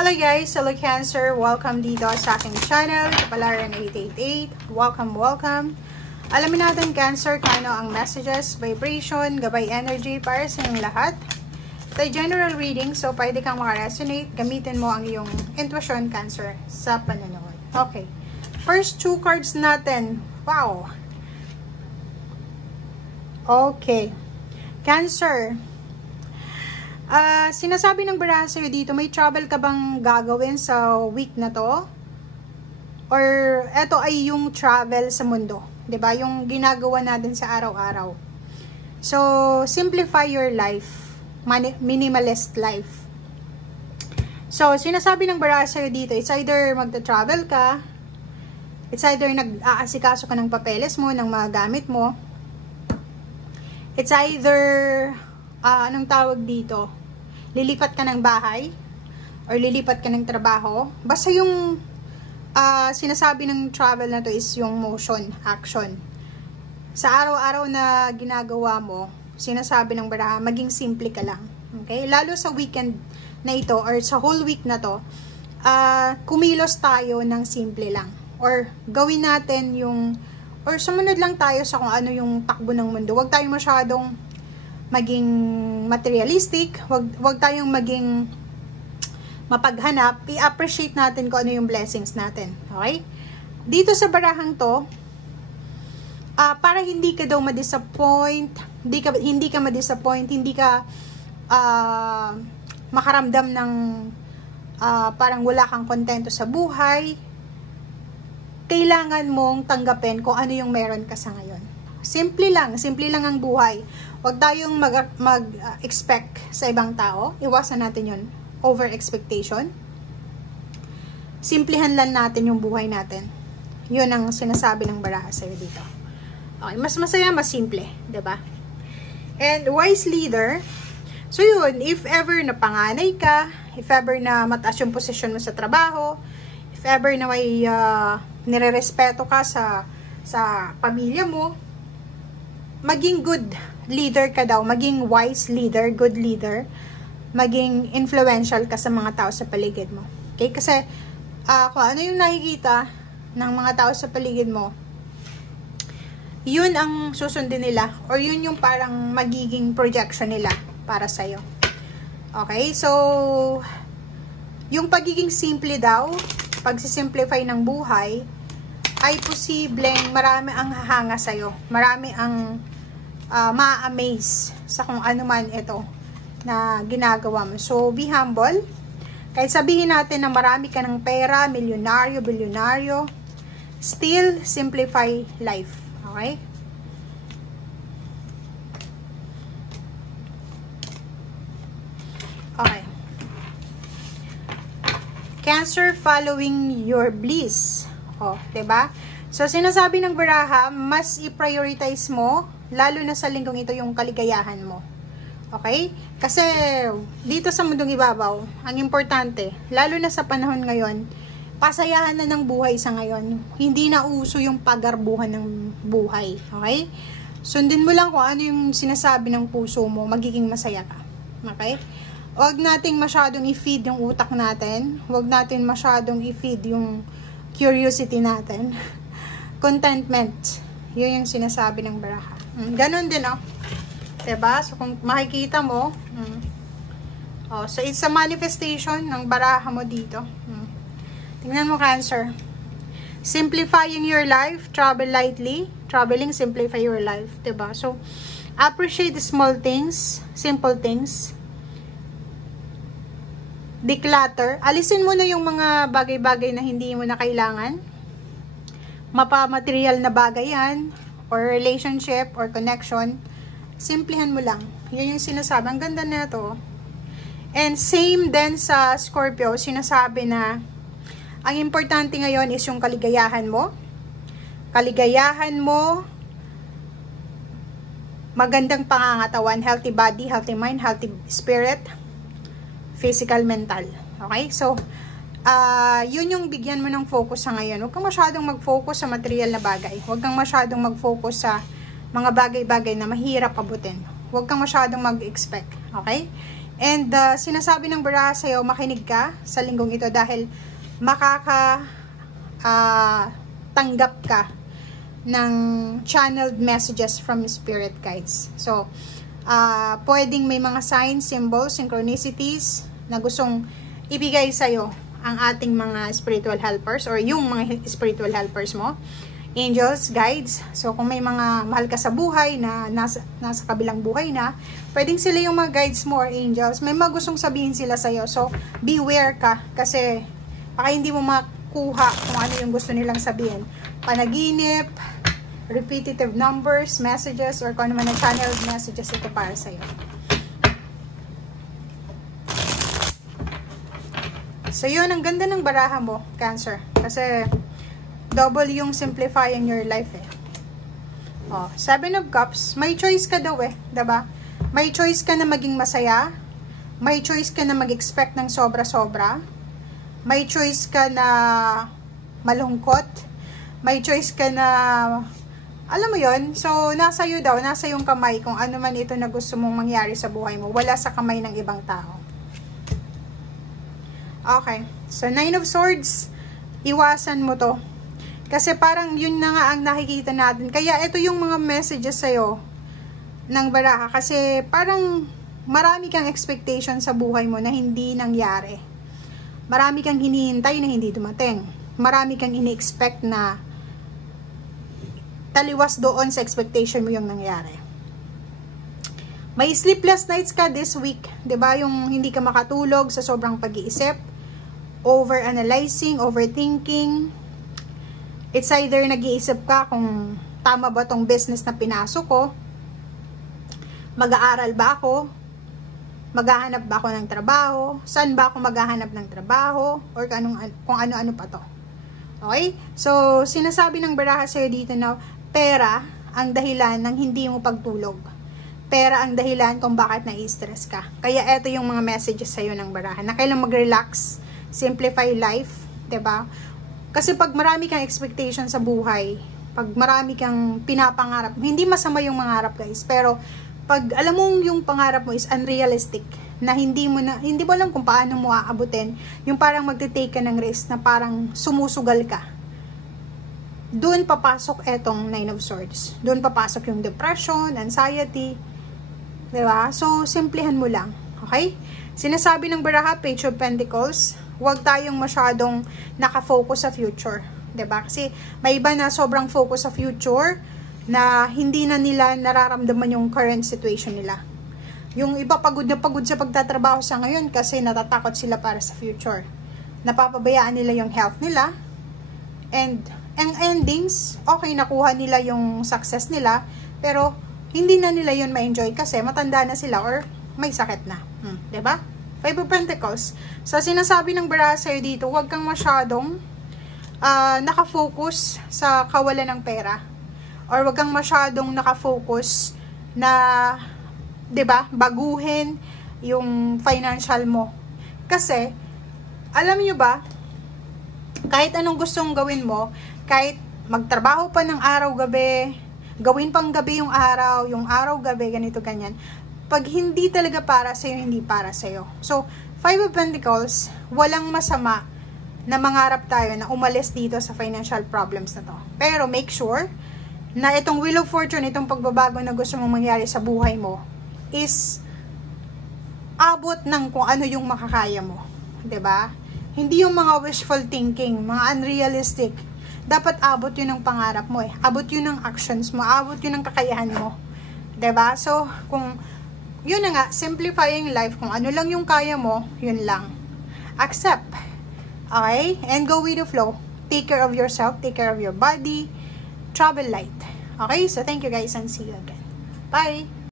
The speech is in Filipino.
Hello guys, hello Cancer, welcome dito sa aking channel, Kapalaran 888. Welcome. Alamin natin Cancer kung ano ang messages, vibration, gabay energy para sa inyong lahat. Ito ay general reading, so pwede kang makaresonate, gamitin mo ang iyong intuition Cancer sa panonood. Okay, first two cards natin, wow. Okay, Cancer. Sinasabi ng baraha sa'yo dito, may travel ka bang gagawin sa week na to? Or eto ay yung travel sa mundo, 'di ba? Yung ginagawa natin sa araw-araw. So, simplify your life, minimalist life. So, sinasabi ng baraha sa'yo dito, it's either magta-travel ka, it's either nag-aasikaso ka ng papeles mo, ng mga gamit mo, it's either anong tawag dito? Lilipat ka ng bahay or lilipat ka ng trabaho. Basta yung sinasabi ng travel na to is yung motion, action. Sa araw-araw na ginagawa mo, sinasabi ng baraha, maging simple ka lang. Okay? Lalo sa weekend na ito or sa whole week na to, kumilos tayo ng simple lang. Or gawin natin yung, or sumunod lang tayo sa kung ano yung takbo ng mundo. Huwag tayo masyadong maging materialistic, wag tayong maging mapaghanap, i-appreciate natin kung ano yung blessings natin. Okay? Dito sa barahang to, para hindi ka daw ma-disappoint, hindi ka ma-disappoint, hindi ka makaramdam ng parang wala kang kontento sa buhay, kailangan mong tanggapin kung ano yung meron ka sa ngayon. Simple lang ang buhay. Huwag tayong mag-expect sa ibang tao. Iwasan natin yun. Over-expectation. Simplihan lang natin yung buhay natin. Yun ang sinasabi ng baraha sa'yo dito. Okay, mas masaya, mas simple. Diba? And wise leader. So yun, if ever na panganay ka, if ever na mataas yung posisyon mo sa trabaho, if ever na may nire-respeto ka sa pamilya mo, maging good leader ka daw, maging wise leader, good leader, maging influential ka sa mga tao sa paligid mo. Okay? Kasi, kung ano yung nakikita ng mga tao sa paligid mo, yun ang susundin nila, or yun yung parang magiging projection nila para sa'yo. Okay? So, yung pagiging simple daw, pagsisimplify ng buhay, ay posibleng marami ang hahanga sa'yo. Marami ang ma-amaze sa kung ano man ito na ginagawa mo. So, be humble. Kahit sabihin natin na marami ka ng pera, milyonaryo, bilyonaryo, still simplify life. Okay? Okay. Cancer, following your bliss. Oh, 'di ba? So sinasabi ng baraha, mas i-prioritize mo lalo na sa linggong ito yung kaligayahan mo. Okay? Kasi dito sa mundong ibabaw, ang importante, lalo na sa panahon ngayon, pasayahan na ng buhay sa ngayon. Hindi na uso yung pagarbuhan ng buhay. Okay? Sundin mo lang kung ano yung sinasabi ng puso mo, magiging masaya ka. Okay? Huwag nating masyadong i-feed yung utak natin. Huwag natin masyadong i-feed yung curiosity natin. Contentment. Yun yung sinasabi ng baraha. Ganon din, oh. Diba? So, kung makikita mo, oh, so it's a manifestation ng baraha mo dito. Tingnan mo, Cancer. Simplifying your life, travel lightly. Traveling, simplify your life. Diba? So, appreciate the small things, simple things. Declutter. Alisin mo na yung mga bagay-bagay na hindi mo na kailangan. Mapa-material na bagay yan, or relationship, or connection. Simplihan mo lang. Yun yung sinasabi. Ang ganda na ito. And same din sa Scorpio, sinasabi na ang importante ngayon is yung kaligayahan mo. Kaligayahan mo, magandang pangangatawan, healthy body, healthy mind, healthy spirit, physical, mental. Okay? So, yun yung bigyan mo ng focus sa ngayon. Huwag kang masyadong mag-focus sa material na bagay. Huwag kang masyadong mag-focus sa mga bagay-bagay na mahirap abutin. Huwag kang masyadong mag-expect. Okay? And sinasabi ng baraha sa'yo, makinig ka sa linggong ito dahil tanggap ka ng channeled messages from spirit guides. So, pwedeng may mga signs, symbols, synchronicities na gustong ibigay sa'yo ang ating mga spiritual helpers or yung mga spiritual helpers mo. Angels, guides. So, kung may mga mahal ka sa buhay na nasa kabilang buhay na, pwedeng sila yung mga guides mo or angels. May mga gustong sabihin sila sa'yo. So, beware ka kasi baka hindi mo makuha kung ano yung gusto nilang sabihin. Panaginip, repetitive numbers, messages, or kung ano man na channeled messages ito para sa'yo. So, yun. Ang ganda ng baraha mo, Cancer. Kasi double yung simplifying your life eh. Oh, 7 of Cups, may choice ka daw eh, diba? May choice ka na maging masaya, may choice ka na mag-expect ng sobra-sobra, may choice ka na malungkot, may choice ka na, alam mo yon. So, nasa iyo daw, nasa yung kamay kung ano man ito na gusto mong mangyari sa buhay mo, wala sa kamay ng ibang tao. Okay, so 9 of Swords, iwasan mo to. Kasi parang yun na nga ang nakikita natin. Kaya ito yung mga messages sa'yo ng baraha. Kasi parang marami kang expectation sa buhay mo na hindi nangyari. Marami kang hinihintay na hindi dumating. Marami kang ini-expect na taliwas doon sa expectation mo yung nangyari. May sleepless nights ka this week. 'Di ba? Yung hindi ka makatulog sa sobrang pag-iisip, over-analyzing, overthinking. It's either nag-iisip ka kung tama ba tong business na pinasok ko, mag-aaral ba ako, maghahanap ba ako ng trabaho, saan ba ako maghahanap ng trabaho, or kung ano-ano pa to. Okay? So, sinasabi ng baraha sa'yo dito na pera ang dahilan ng hindi mo pagtulog. Pera ang dahilan kung bakit na-stress ka. Kaya eto yung mga messages sa'yo ng baraha, na kailang mag-relax, simplify life, 'di ba? Kasi pag marami kang expectation sa buhay, pag marami kang pinapangarap, hindi masama yung mangarap guys, pero pag alam mong yung pangarap mo is unrealistic, na hindi mo alam kung paano mo aabutin, yung parang magte-take ka ng risk na parang sumusugal ka. Doon papasok etong 9 of Swords. Doon papasok yung depression, anxiety, 'di ba? So simplihan mo lang, okay? Sinasabi ng baraha, Page of Pentacles, huwag tayong masyadong nakafocus sa future. 'Di ba? Kasi may iba na sobrang focus sa future na hindi na nila nararamdaman yung current situation nila. Yung iba pagod na pagod sa pagtatrabaho sa ngayon kasi natatakot sila para sa future. Napapabayaan nila yung health nila. And ang endings, okay, nakuha nila yung success nila, pero hindi na nila yun ma-enjoy kasi matanda na sila or may sakit na. 'Di ba? 5 of Pentacles. So, sinasabi ng baraha sa'yo dito, huwag kang masyadong nakafocus sa kawalan ng pera. Or huwag kang masyadong nakafocus na, 'di ba, baguhin yung financial mo. Kasi, alam niyo ba, kahit anong gustong gawin mo, kahit magtrabaho pa ng araw-gabi, gawin pang gabi yung araw-gabi, ganito, ganyan. Pag hindi talaga para sa'yo, hindi para sa'yo. So, 5 of Pentacles, walang masama na mangarap tayo na umalis dito sa financial problems na to. Pero make sure na itong Wheel of Fortune, itong pagbabago na gusto mong mangyari sa buhay mo, is abot ng kung ano yung makakaya mo. 'Di ba? Hindi yung mga wishful thinking, mga unrealistic. Dapat abot yun ng pangarap mo eh. Abot yun ng actions mo, abot yun ng kakayahan mo. 'Di ba? So, kung yun na nga, simplifying life, kung ano lang yung kaya mo, yun lang. Accept. Okay? And go with the flow. Take care of yourself, take care of your body, travel light. Okay? So, thank you guys and see you again. Bye!